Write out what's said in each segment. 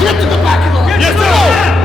Get to the back of the line! Yes, sir!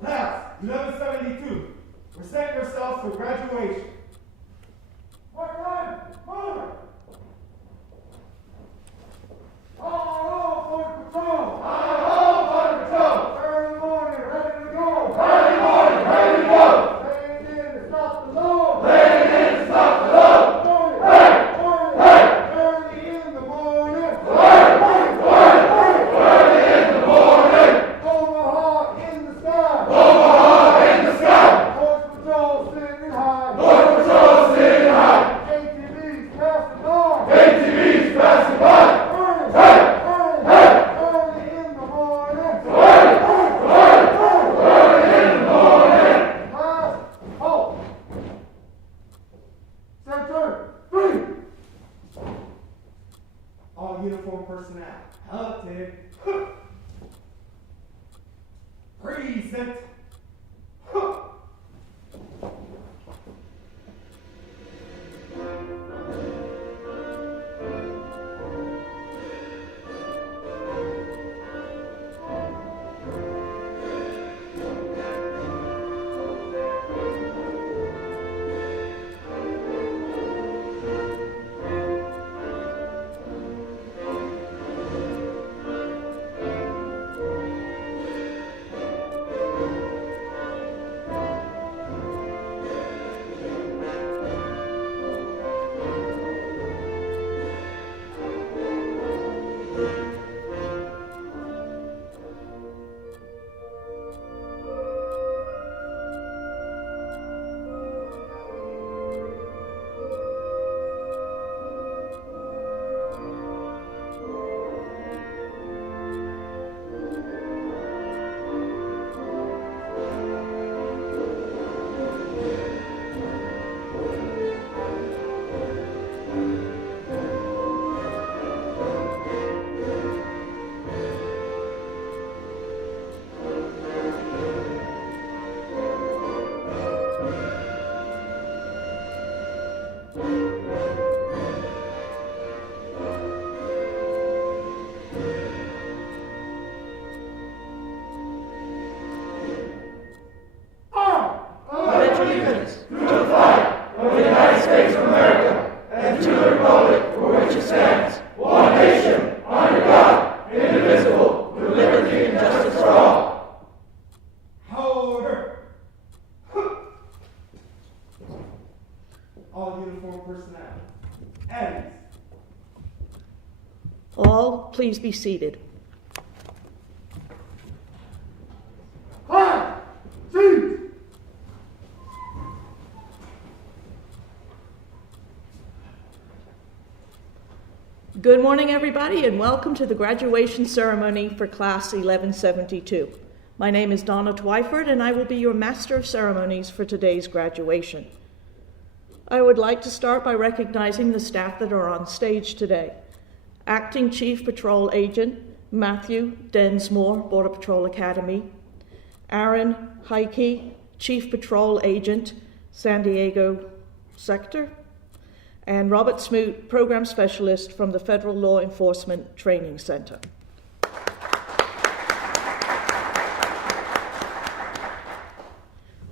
Class 1172, present yourselves for graduation. Forward! All for patrol! Early morning, ready to go! Laying in to stop the load! Early in the morning! Omaha in the sky! Force patrol sitting high! ATVs passing by! Early in the morning! Class, halt! Center, free! All uniform personnel, halted. Present. All uniform personnel, at ease. All, please be seated. Class, seat! Good morning, everybody, and welcome to the graduation ceremony for Class 1172. My name is Donna Twyford, and I will be your Master of Ceremonies for today's graduation. I would like to start by recognizing the staff that are on stage today. Acting Chief Patrol Agent Matthew Densmore, Border Patrol Academy. Aaron Heike, Chief Patrol Agent, San Diego Sector. And Robert Smoot, Program Specialist from the Federal Law Enforcement Training Center.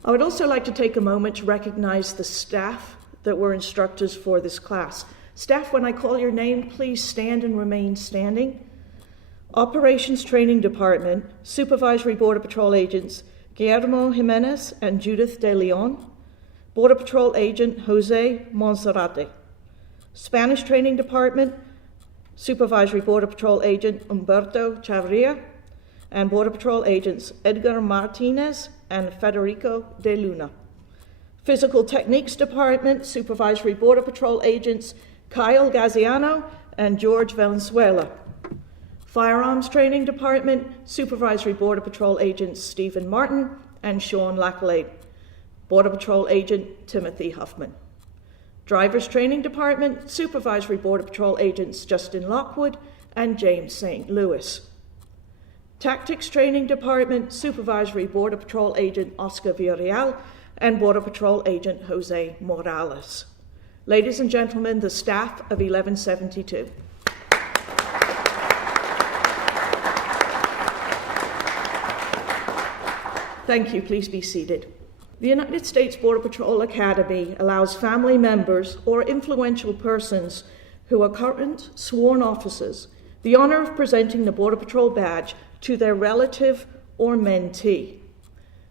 I would also like to take a moment to recognize the staff that were instructors for this class. Staff, when I call your name, please stand and remain standing. Operations Training Department, Supervisory Border Patrol Agents Guillermo Jimenez and Judith De Leon. Border Patrol Agent Jose Monserrate. Spanish Training Department, Supervisory Border Patrol Agent Humberto Chavarria, and Border Patrol Agents Edgar Martinez and Federico De Luna. Physical Techniques Department, Supervisory Border Patrol Agents Kyle Gaziano and George Valenzuela. Firearms Training Department, Supervisory Border Patrol Agents Stephen Martin and Sean Lacklade. Border Patrol Agent Timothy Huffman. Drivers Training Department, Supervisory Border Patrol Agents Justin Lockwood and James St. Louis. Tactics Training Department, Supervisory Border Patrol Agent Oscar Villarreal and Border Patrol Agent Jose Morales. Ladies and gentlemen, the staff of 1172. Thank you. Please be seated. The United States Border Patrol Academy allows family members or influential persons who are current sworn officers the honor of presenting the Border Patrol badge to their relative or mentee.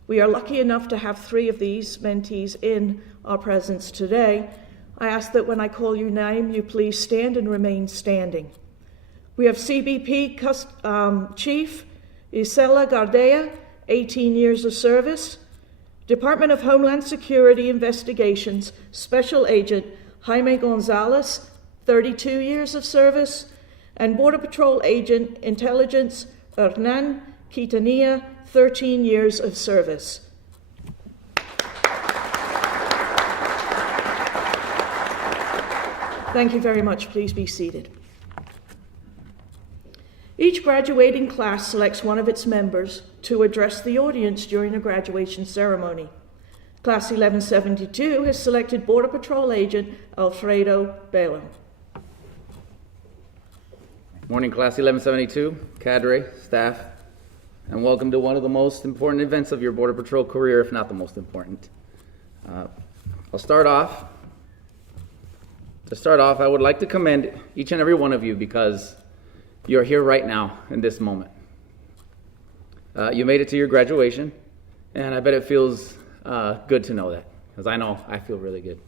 We are lucky enough to have 3 of these mentees in our presence today. I ask that when I call your name, you please stand and remain standing. We have CBP Chief Isela Gardea, 18 years of service. Department of Homeland Security Investigations Special Agent Jaime Gonzalez, 32 years of service. And Border Patrol Agent Intelligence Hernan Quintanilla, 13 years of service. Thank you very much. Please be seated. Each graduating class selects one of its members to address the audience during a graduation ceremony. Class 1172 has selected Border Patrol Agent Alfredo Belo. Morning, Class 1172, cadre, staff, and welcome to one of the most important events of your Border Patrol career, if not the most important. To start off, I would like to commend each and every one of you because you're here right now in this moment. You made it to your graduation, and I bet it feels good to know that, because I know I feel really good.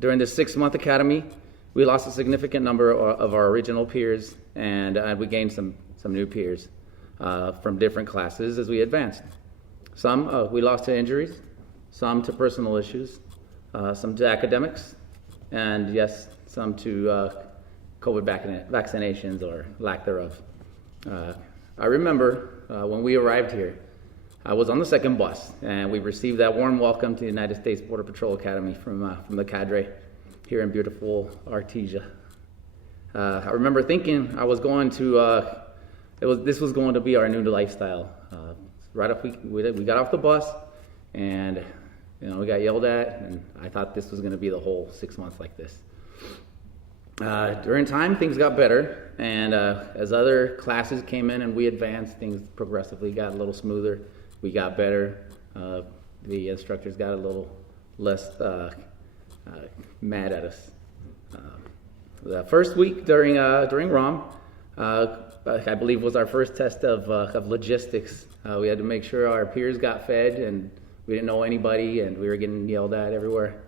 During this 6-month academy, we lost a significant number of our original peers, and we gained some new peers from different classes as we advanced. Some we lost to injuries, some to personal issues, some to academics, and yes, some to COVID vaccinations or lack thereof. I remember when we arrived here, I was on the second bus, and we received that warm welcome to the United States Border Patrol Academy from the cadre here in beautiful Artesia. I remember thinking I was going to, this was going to be our new lifestyle. Right after we got off the bus, and we got yelled at, and I thought this was going to be the whole 6 months like this. During time, things got better, and as other classes came in and we advanced, things progressively got a little smoother. We got better. The instructors got a little less mad at us. The first week during ROM, I believe was our first test of logistics. We had to make sure our peers got fed, and we didn't know anybody, and we were getting yelled at everywhere.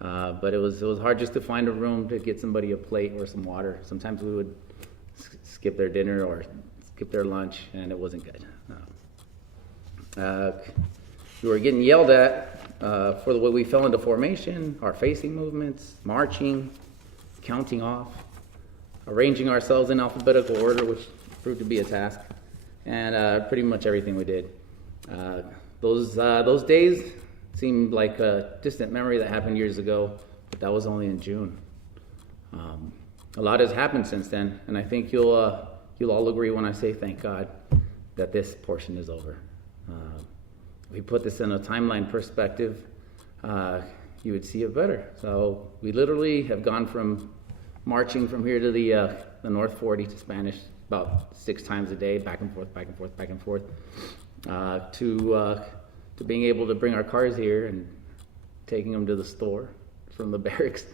But it was hard just to find a room to get somebody a plate or some water. Sometimes we would skip their dinner or skip their lunch, and it wasn't good. We were getting yelled at for the way we fell into formation, our facing movements, marching, counting off. arranging ourselves in alphabetical order, which proved to be a task, and pretty much everything we did. Those days seemed like a distant memory that happened years ago, but that was only in June. A lot has happened since then, and I think you'll all agree when I say thank God that this portion is over. If we put this in a timeline perspective, you would see it better. So we literally have gone from marching from here to the North 40 to Spanish about 6 times a day, back and forth, back and forth, back and forth, to being able to bring our cars here and taking them to the store from the barracks,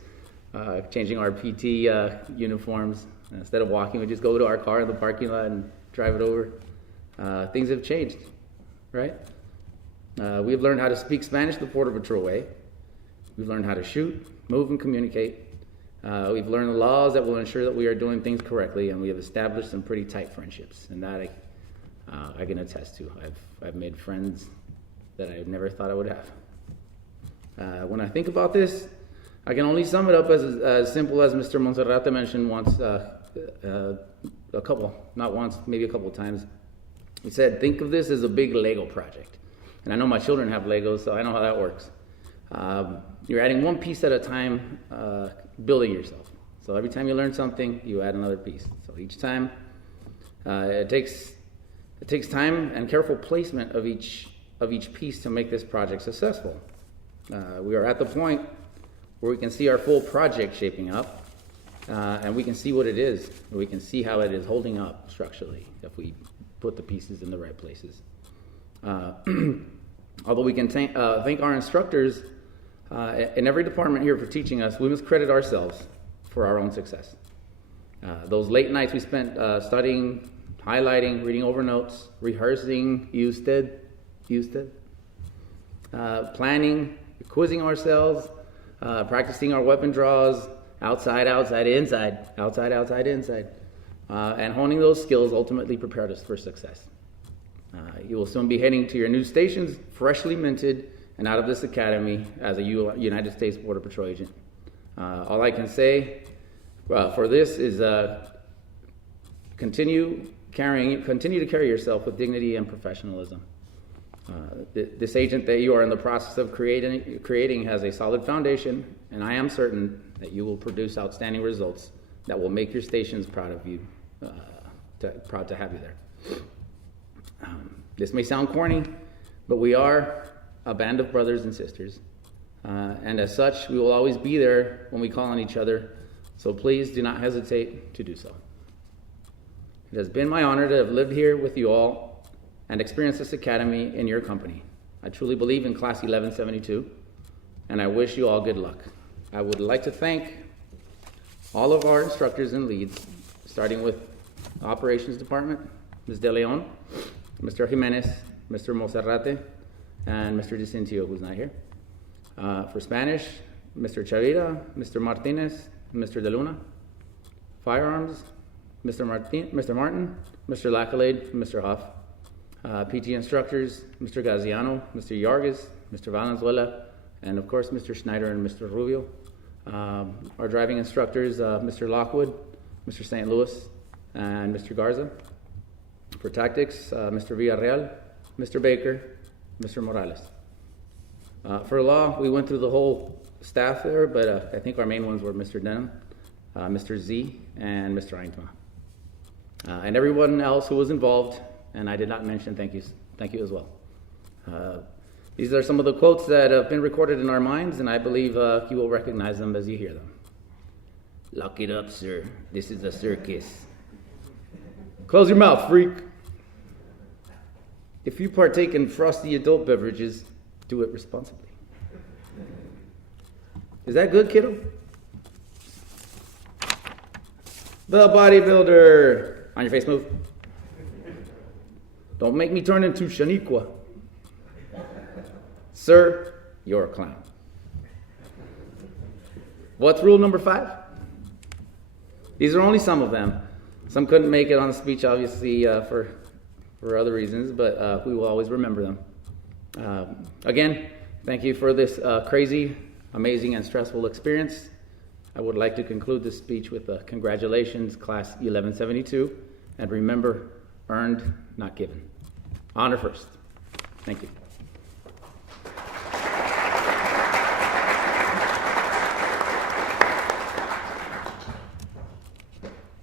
changing our PT uniforms. Instead of walking, we just go to our car in the parking lot and drive it over. Things have changed, right? We've learned how to speak Spanish the Border Patrol way. We've learned how to shoot, move, and communicate. We've learned the laws that will ensure that we are doing things correctly, and we have established some pretty tight friendships, and that I can attest to. I've made friends that I never thought I would have. When I think about this, I can only sum it up as simple as Mr. Monserrate mentioned once, not once, maybe a couple of times. He said, think of this as a big Lego project. And I know my children have Legos, so I know how that works. You're adding one piece at a time, building yourself. So every time you learn something, you add another piece. So each time, it takes time and careful placement of each piece to make this project successful. We are at the point where we can see our full project shaping up, and we can see what it is. We can see how it is holding up structurally if we put the pieces in the right places. Although we can thank our instructors in every department here for teaching us, we must credit ourselves for our own success. Those late nights we spent studying, highlighting, reading over notes, rehearsing, usted, planning, quizzing ourselves, practicing our weapon draws, outside, inside, and honing those skills ultimately prepared us for success. You will soon be heading to your new stations, freshly minted and out of this academy as a United States Border Patrol agent. All I can say for this is continue to carry yourself with dignity and professionalism. This agent that you are in the process of creating has a solid foundation, and I am certain that you will produce outstanding results that will make your stations proud of you, proud to have you there. This may sound corny, but we are a band of brothers and sisters, and as such, we will always be there when we call on each other, so please do not hesitate to do so. It has been my honor to have lived here with you all and experienced this academy in your company. I truly believe in Class 1172, and I wish you all good luck. I would like to thank all of our instructors and leads, starting with the Operations Department, Ms. De Leon, Mr. Jimenez, Mr. Monserrate, and Mr. DeCintio, who's not here. For Spanish, Mr. Chavira, Mr. Martinez, Mr. De Luna. Firearms, Mr. Martin, Mr. Lacalade, Mr. Huff. PT instructors, Mr. Gaziano, Mr. Yargis, Mr. Valenzuela, and of course Mr. Schneider and Mr. Rubio. Our driving instructors, Mr. Lockwood, Mr. St. Louis, and Mr. Garza. For tactics, Mr. Villarreal, Mr. Baker, Mr. Morales. For law, we went through the whole staff there, but I think our main ones were Mr. Denham, Mr. Z, and Mr. Eintma. And everyone else who was involved, and I did not mention thank you as well. These are some of the quotes that have been recorded in our minds, and I believe you will recognize them as you hear them. Lock it up, sir. This is a circus. Close your mouth, freak. If you partake in frosty adult beverages, do it responsibly. Is that good, kiddo? The bodybuilder. On your face, move. Don't make me turn into Shaniqua. Sir, you're a clown. What's rule number 5? These are only some of them. Some couldn't make it on the speech, obviously, for other reasons, but we will always remember them. Again, thank you for this crazy, amazing, and stressful experience. I would like to conclude this speech with a congratulations, Class 1172, and remember, earned, not given. Honor first. Thank you.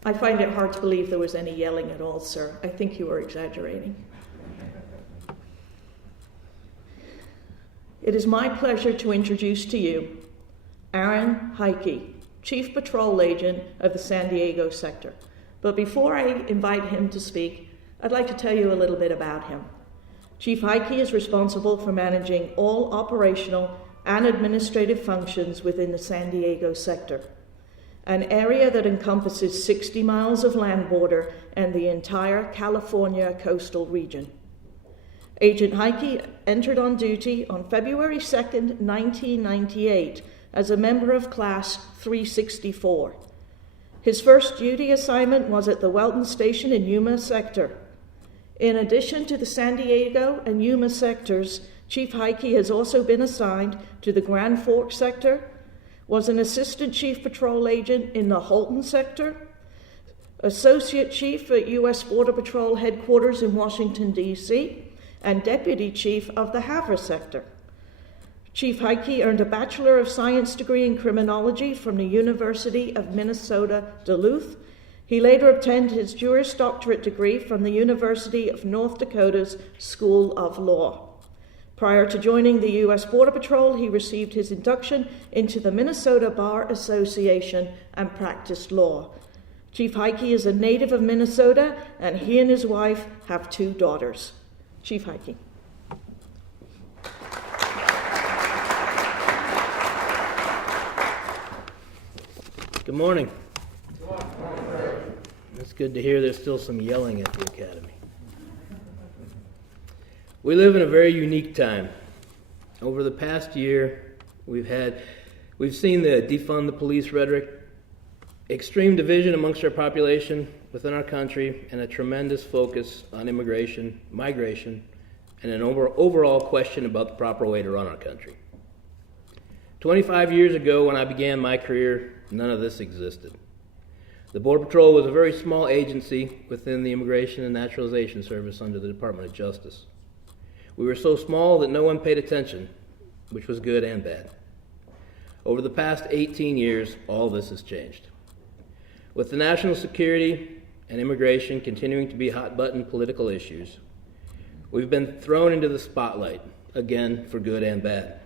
I find it hard to believe there was any yelling at all, sir. I think you were exaggerating. It is my pleasure to introduce to you Aaron Heike, Chief Patrol Agent of the San Diego Sector. But before I invite him to speak, I'd like to tell you a little bit about him. Chief Heike is responsible for managing all operational and administrative functions within the San Diego Sector, an area that encompasses 60 miles of land border and the entire California coastal region. Agent Heike entered on duty on February 2nd, 1998, as a member of Class 364. His first duty assignment was at the Welton Station in Yuma Sector. In addition to the San Diego and Yuma sectors, Chief Heike has also been assigned to the Grand Forks Sector, was an Assistant Chief Patrol Agent in the Holton Sector, Associate Chief at U.S. Border Patrol Headquarters in Washington, D.C., and Deputy Chief of the Havre Sector. Chief Heike earned a Bachelor of Science degree in Criminology from the University of Minnesota, Duluth. He later obtained his Juris Doctorate degree from the University of North Dakota's School of Law. Prior to joining the U.S. Border Patrol, he received his induction into the Minnesota Bar Association and practiced law. Chief Heike is a native of Minnesota, and he and his wife have 2 daughters. Chief Heike. Good morning. It's good to hear there's still some yelling at the Academy. We live in a very unique time. Over the past year, we've seen the defund the police rhetoric, extreme division amongst our population within our country, and a tremendous focus on immigration, migration, and an overall question about the proper way to run our country. 25 years ago, when I began my career, none of this existed. The Border Patrol was a very small agency within the Immigration and Naturalization Service under the Department of Justice. We were so small that no one paid attention, which was good and bad. Over the past 18 years, all this has changed. With the national security and immigration continuing to be hot-button political issues, we've been thrown into the spotlight, again, for good and bad.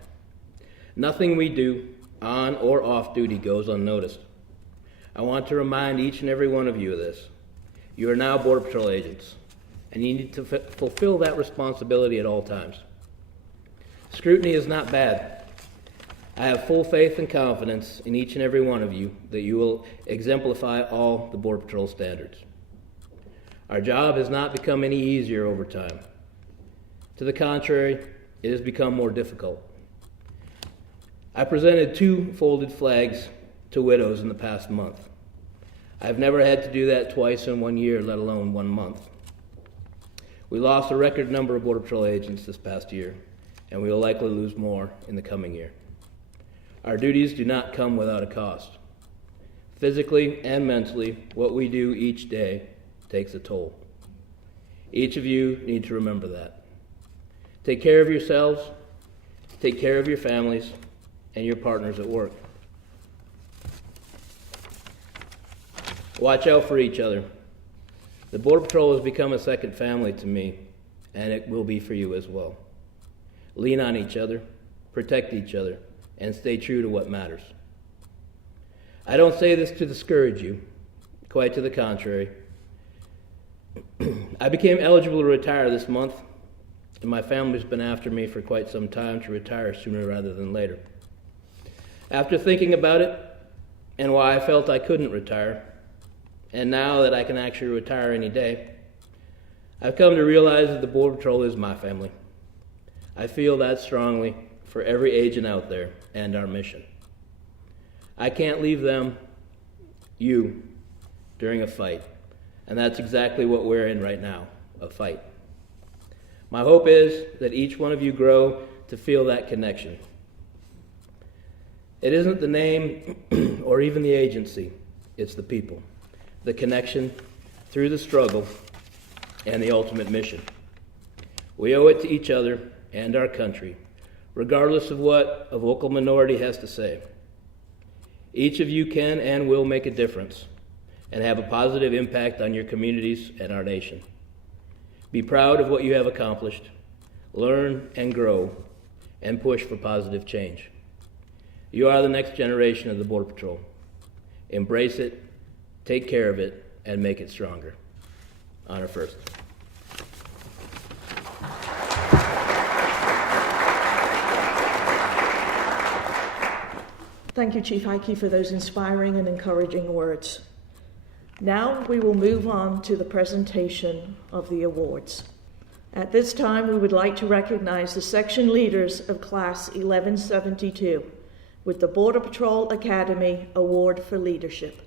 Nothing we do, on or off duty, goes unnoticed. I want to remind each and every one of you of this. You are now Border Patrol agents, and you need to fulfill that responsibility at all times. Scrutiny is not bad. I have full faith and confidence in each and every one of you that you will exemplify all the Border Patrol standards. Our job has not become any easier over time. To the contrary, it has become more difficult. I presented 2 folded flags to widows in the past month. I've never had to do that twice in 1 year, let alone 1 month. We lost a record number of Border Patrol agents this past year, and we will likely lose more in the coming year. Our duties do not come without a cost. Physically and mentally, what we do each day takes a toll. Each of you need to remember that. Take care of yourselves, take care of your families, and your partners at work. Watch out for each other. The Border Patrol has become a second family to me, and it will be for you as well. Lean on each other, protect each other, and stay true to what matters. I don't say this to discourage you, quite to the contrary. I became eligible to retire this month, and my family's been after me for quite some time to retire sooner rather than later. After thinking about it and why I felt I couldn't retire, and now that I can actually retire any day, I've come to realize that the Border Patrol is my family. I feel that strongly for every agent out there and our mission. I can't leave them, you, during a fight, and that's exactly what we're in right now, a fight. My hope is that each one of you grow to feel that connection. It isn't the name or even the agency, it's the people, the connection through the struggle, and the ultimate mission. We owe it to each other and our country, regardless of what a vocal minority has to say. Each of you can and will make a difference and have a positive impact on your communities and our nation. Be proud of what you have accomplished, learn and grow, and push for positive change. You are the next generation of the Border Patrol. Embrace it, take care of it, and make it stronger. Honor first. Thank you, Chief Heike, for those inspiring and encouraging words. Now we will move on to the presentation of the awards. At this time, we would like to recognize the section leaders of Class 1172 with the Border Patrol Academy Award for Leadership.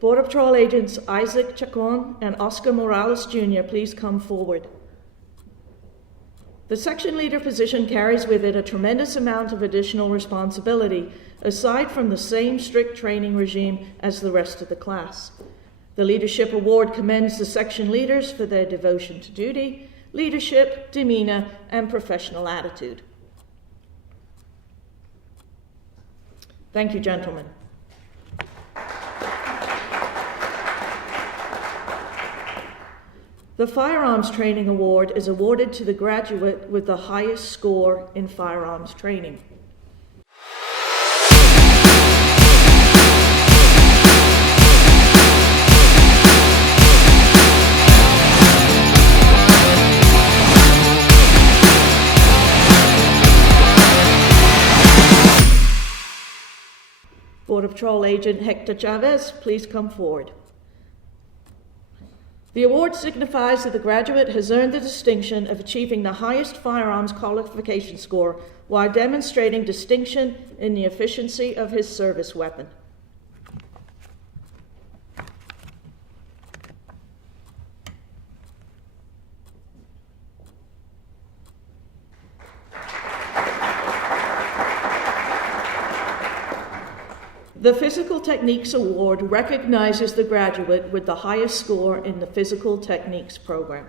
Border Patrol agents Isaac Chacon and Oscar Morales Jr., please come forward. The section leader position carries with it a tremendous amount of additional responsibility, aside from the same strict training regime as the rest of the class. The Leadership Award commends the section leaders for their devotion to duty, leadership, demeanor, and professional attitude. Thank you, gentlemen. The Firearms Training Award is awarded to the graduate with the highest score in firearms training. Border Patrol Agent Hector Chavez, please come forward. The award signifies that the graduate has earned the distinction of achieving the highest firearms qualification score while demonstrating distinction in the efficiency of his service weapon. The Physical Techniques Award recognizes the graduate with the highest score in the Physical Techniques program.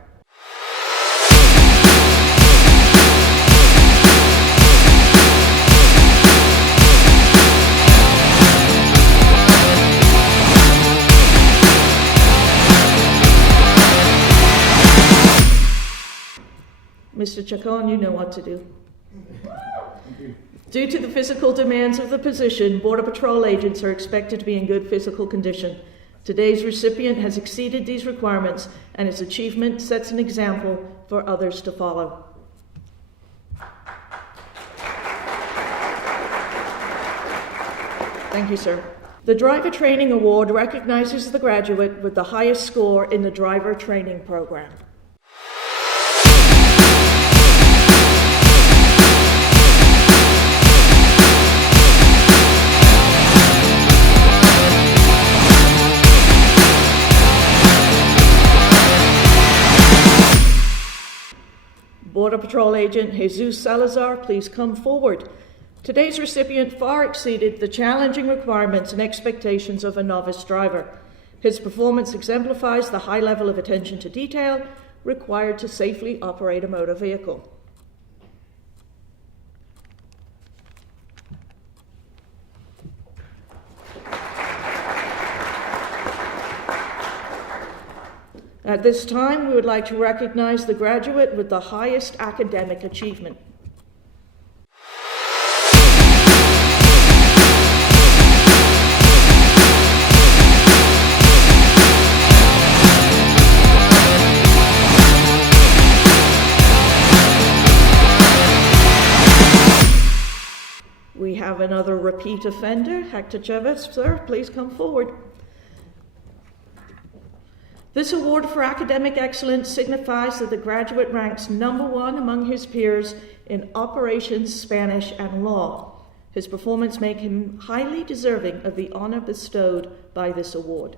Mr. Chacon, you know what to do. Due to the physical demands of the position, Border Patrol agents are expected to be in good physical condition. Today's recipient has exceeded these requirements, and his achievement sets an example for others to follow. Thank you, sir. The Driver Training Award recognizes the graduate with the highest score in the driver training program. Border Patrol Agent Jesus Salazar, please come forward. Today's recipient far exceeded the challenging requirements and expectations of a novice driver. His performance exemplifies the high level of attention to detail required to safely operate a motor vehicle. At this time, we would like to recognize the graduate with the highest academic achievement. We have another repeat offender. Hector Chavez, sir, please come forward. This award for academic excellence signifies that the graduate ranks #1 among his peers in operations, Spanish, and law. His performance makes him highly deserving of the honor bestowed by this award.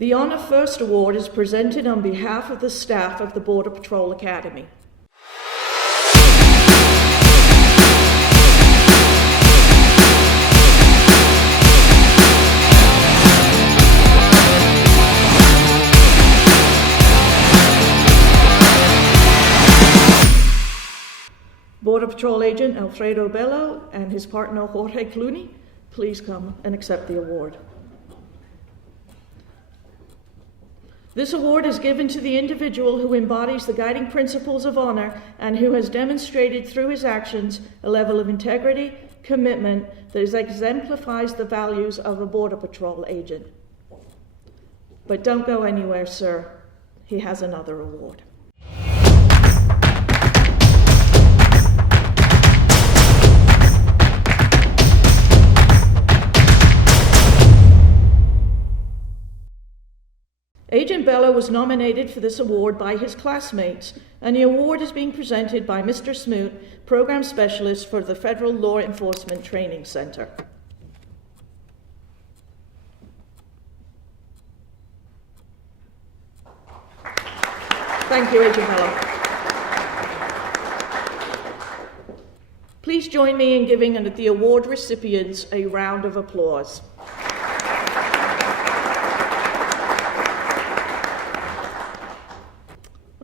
The Honor First Award is presented on behalf of the staff of the Border Patrol Academy. Border Patrol Agent Alfredo Bello and his partner Jorge Clooney, please come and accept the award. This award is given to the individual who embodies the guiding principles of honor and who has demonstrated through his actions a level of integrity, commitment that exemplifies the values of a Border Patrol agent. But don't go anywhere, sir. He has another award. Agent Bello was nominated for this award by his classmates, and the award is being presented by Mr. Smoot, Program Specialist for the Federal Law Enforcement Training Center. Thank you, Agent Bello. Please join me in giving the award recipients a round of applause.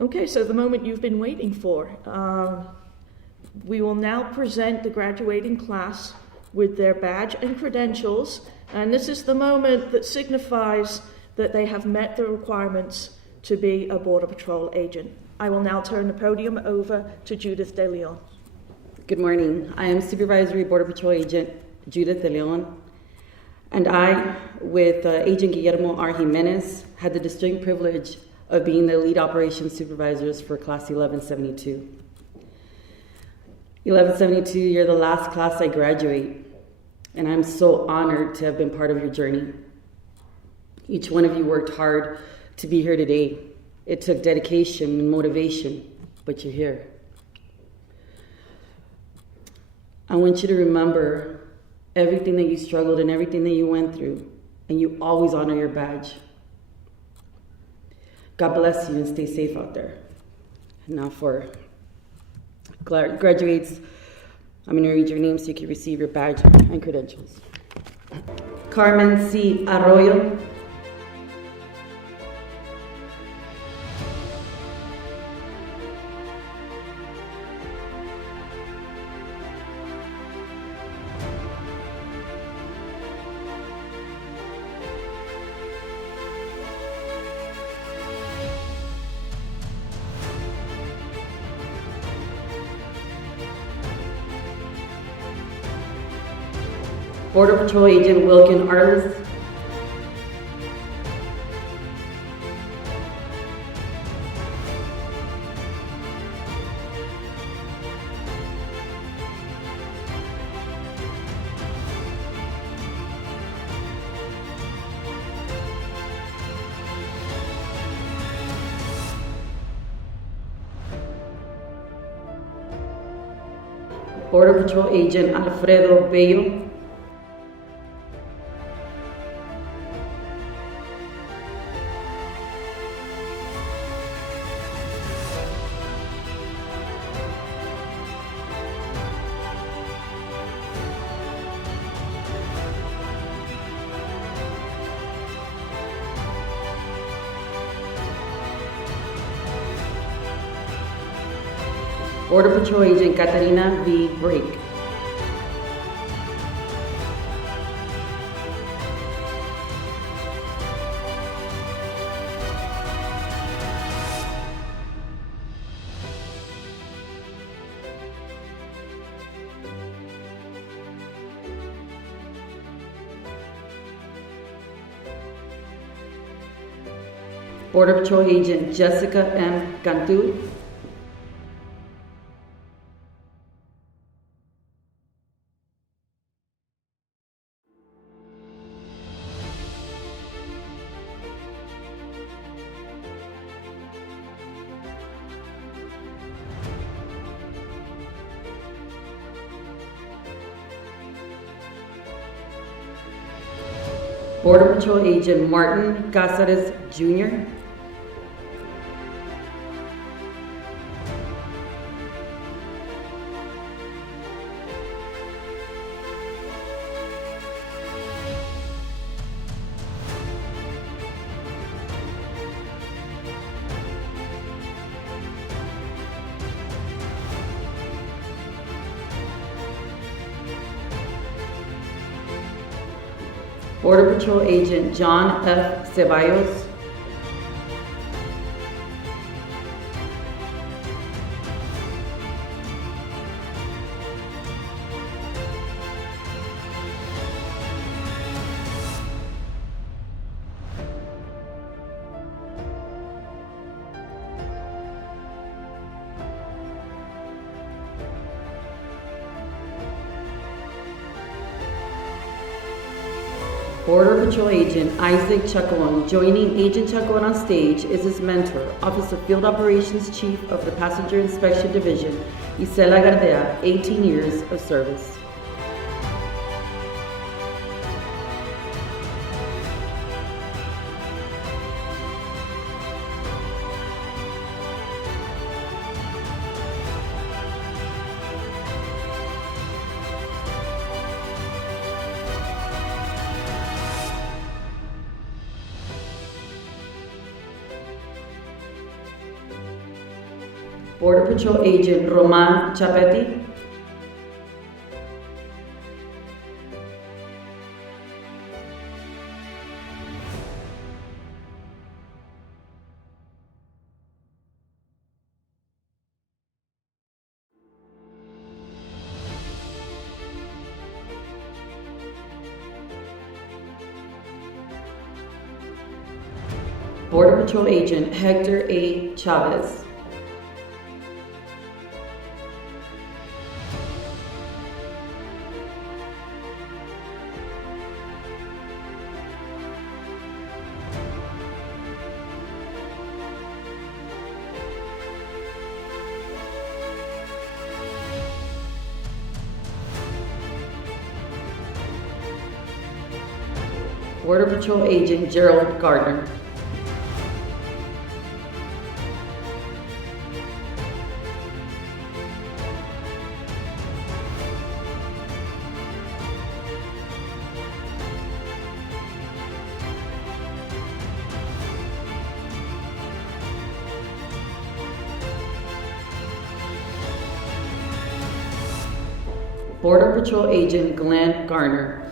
Okay, so the moment you've been waiting for. We will now present the graduating class with their badge and credentials, and this is the moment that signifies that they have met the requirements to be a Border Patrol agent. I will now turn the podium over to Judith De Leon. Good morning. I am Supervisory Border Patrol Agent Judith De Leon, and I, with Agent Guillermo R. Jimenez, had the distinct privilege of being the lead operations supervisors for Class 1172. 1172, you're the last class I graduate, and I'm so honored to have been part of your journey. Each one of you worked hard to be here today. It took dedication and motivation, but you're here. I want you to remember everything that you struggled and everything that you went through, and you always honor your badge. God bless you and stay safe out there. Now for graduates, I'm going to read your name so you can receive your badge and credentials. Carmen C. Arroyo. Border Patrol Agent Wilkin Arliss. Border Patrol Agent Alfredo Bello. Border Patrol Agent Catarina V. Brake. Border Patrol Agent Jessica M. Cantu. Border Patrol Agent Martin Cáceres Jr., Border Patrol Agent John F. Ceballos, Border Patrol Agent Isaac Chacon. Joining Agent Chacon on stage is his mentor, Officer Field Operations Chief of the Passenger Inspection Division, Isela Gardea, 18 years of service. Border Patrol Agent Roman Chapetti, Border Patrol Agent Hector A. Chavez, Border Patrol Agent Gerald Gardner, Border Patrol Agent Glenn Garner,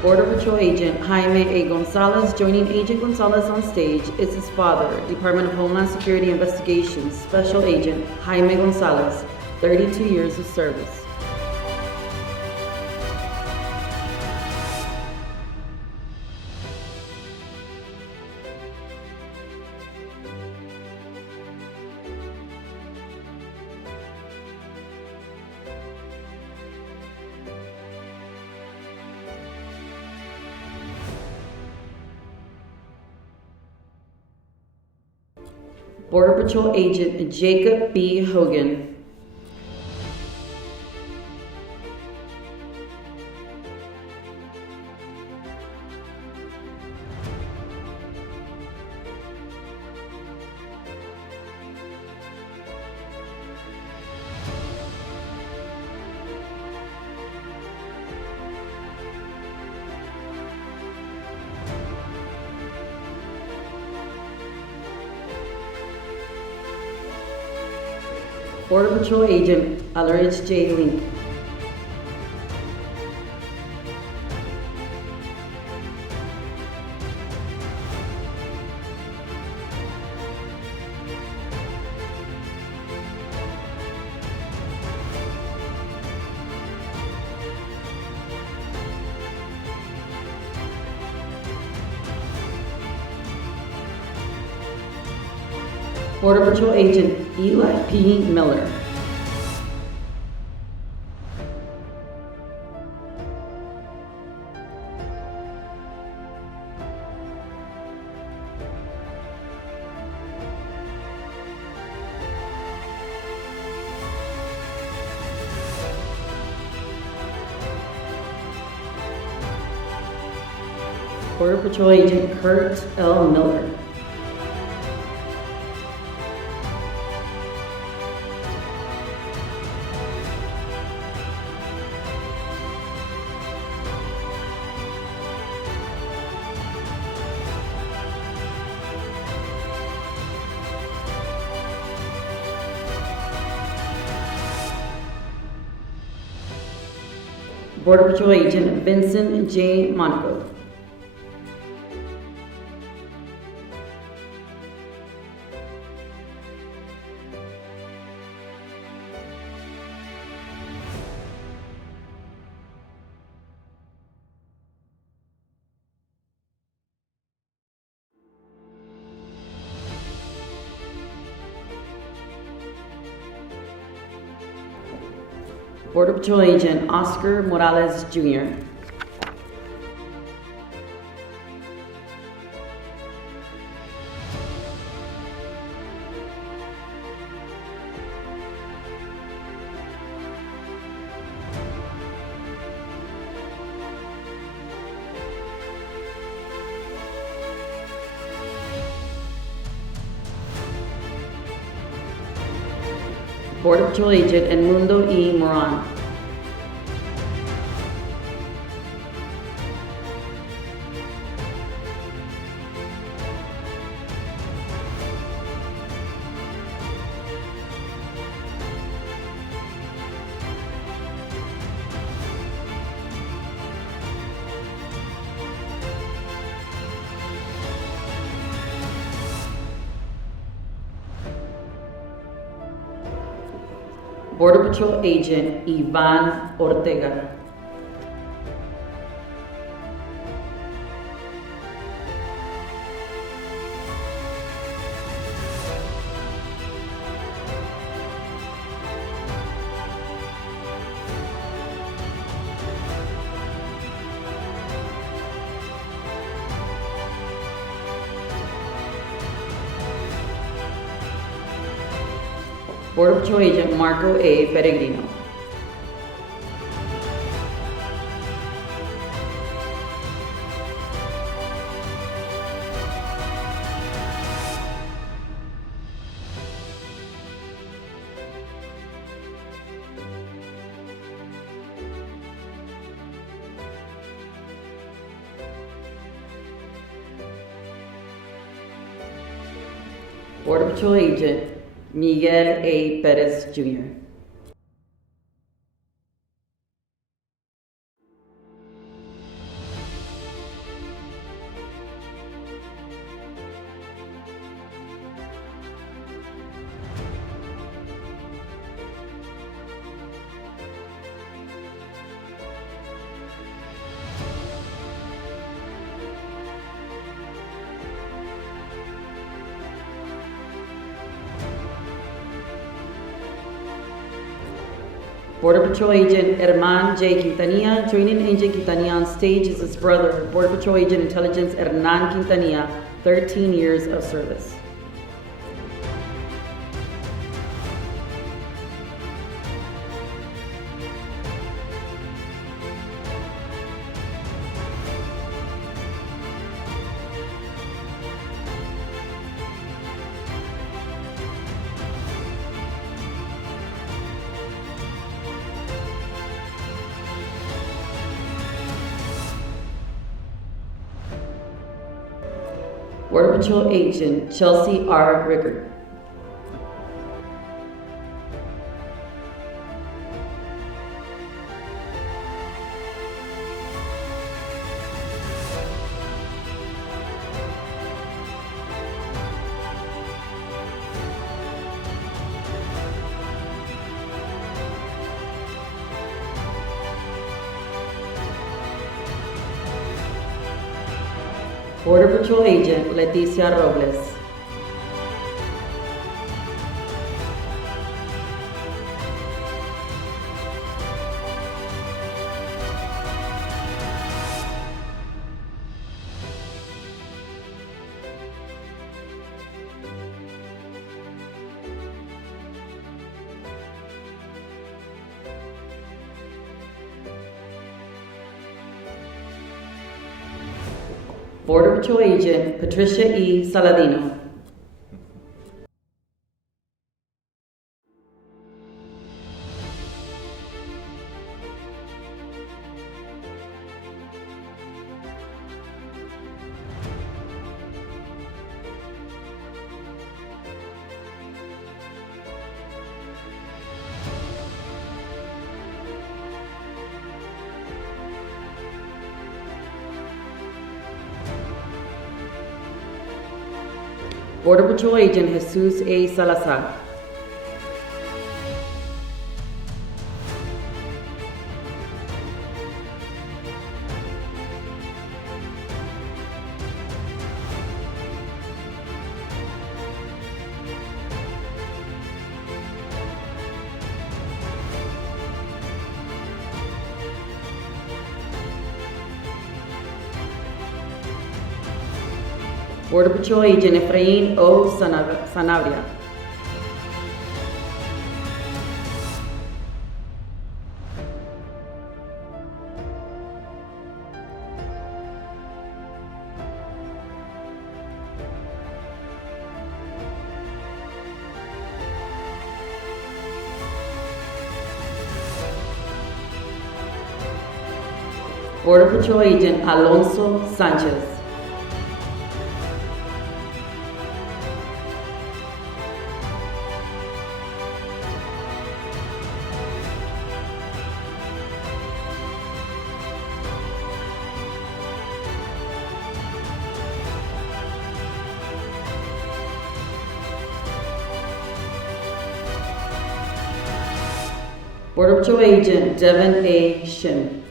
Border Patrol Agent Jaime A. Gonzalez. Joining Agent Gonzalez on stage is his father, Department of Homeland Security Investigations Special Agent Jaime Gonzalez, 32 years of service. Border Patrol Agent Jacob B. Hogan, Border Patrol Agent Alaridge J. Link, Border Patrol Agent Eli P. Miller. Border Patrol Agent Kurt L. Miller. Border Patrol Agent Vincent J. Monaco. Border Patrol Agent Oscar Morales Jr. Border Patrol Agent Edmundo E. Moran. Border Patrol Agent Ivan Ortega. Border Patrol Agent Marco A. Peregrino. Border Patrol Agent Miguel A. Perez Jr. Border Patrol Agent Herman J. Quintanilla. Joining Agent Quintanilla on stage is his brother, Border Patrol Agent Intelligence Hernan Quintanilla, 13 years of service. Border Patrol Agent Chelsea R. Rickard. Border Patrol Agent Leticia Robles. Border Patrol Agent Patricia E. Saladino. Border Patrol Agent Jesus A. Salazar. Border Patrol Agent Efrain O. Sanabria. Border Patrol Agent Alonso Sanchez. Border Patrol Agent Devin A. Shin.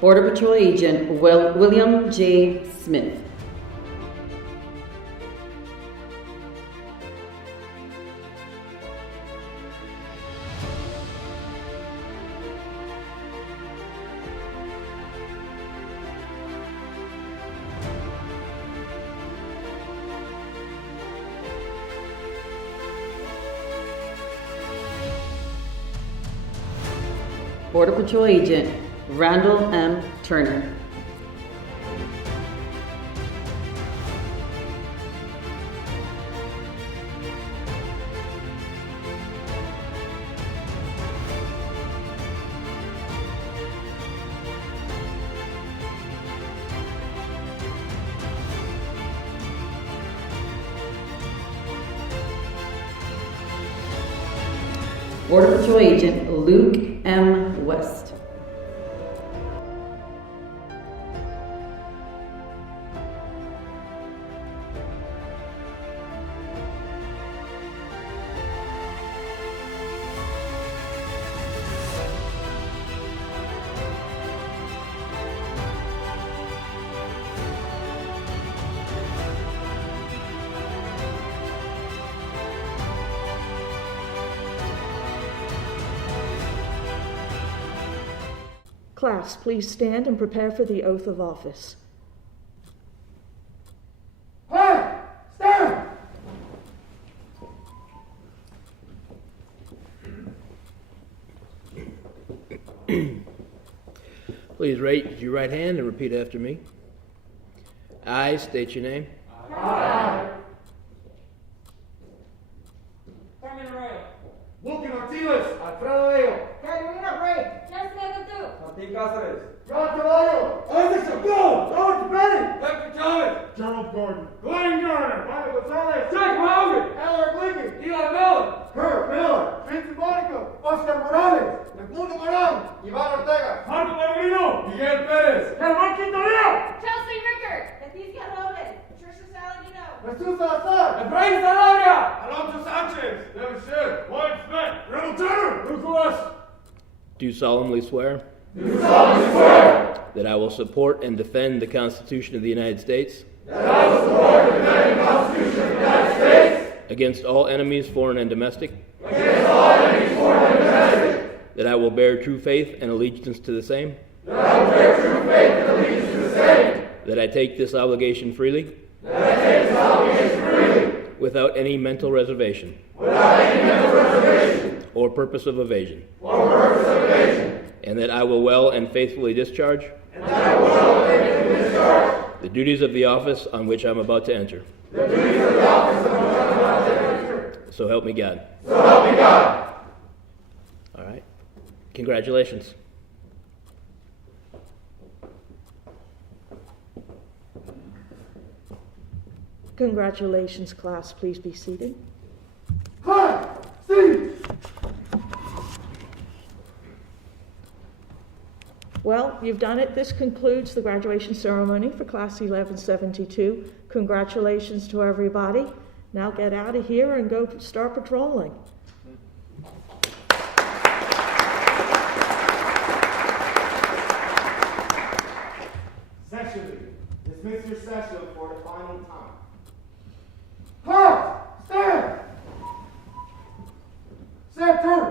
Border Patrol Agent William J. Smith. Border Patrol Agent Randall M. Turner. Border Patrol Agent Luke M. West. Class, please stand and prepare for the oath of office. Hey! Stand! Please raise your right hand and repeat after me. I state your name. Wilkin Ortiz. Alfredo Bello. Carolina Gray! Martín Cáceres. John Caballo. Isaac Shakur. George Bennett. Hector Chavez. Gerald Gordon. Glenn Garner. Mario Gonzalez. Jack Mahoney. Albert Lincoln. Eli Miller. Kurt Miller. Vincent Monaco. Oscar Morales. Edmundo Morán. Iván Ortega. Marco Pellegrino. Miguel Pérez. Germán Quintanilla. Chelsea Rickard, Leticia Robles, Patricia Saladino, Jesús Salazar. Efraín Zanabria. Alonso Sanchez. David Schiff. Lloyd Smith. Reynold Turner. Luke West. Do solemnly swear Do solemnly swear that I will support and defend the Constitution of the United States that I will support and defend the Constitution of the United States against all enemies, foreign and domestic, against all enemies, foreign and domestic, that I will bear true faith and allegiance to the same, that I will bear true faith and allegiance to the same, that I take this obligation freely, that I take this obligation freely, without any mental reservation without any mental reservation or purpose of evasion, or purpose of evasion, and that I will well and faithfully discharge and that I will well and faithfully discharge the duties of the office on which I'm about to enter. the duties of the office of which I am about to enter. So help me God. So help me God. All right. Congratulations. Congratulations, class. Please be seated. Hi, Steve. Well, you've done it. This concludes the graduation ceremony for Class 1172. Congratulations to everybody. Now get out of here and go start patrolling. Session leader, dismiss your session for the final time. Pause. Stand. Stand. Turn.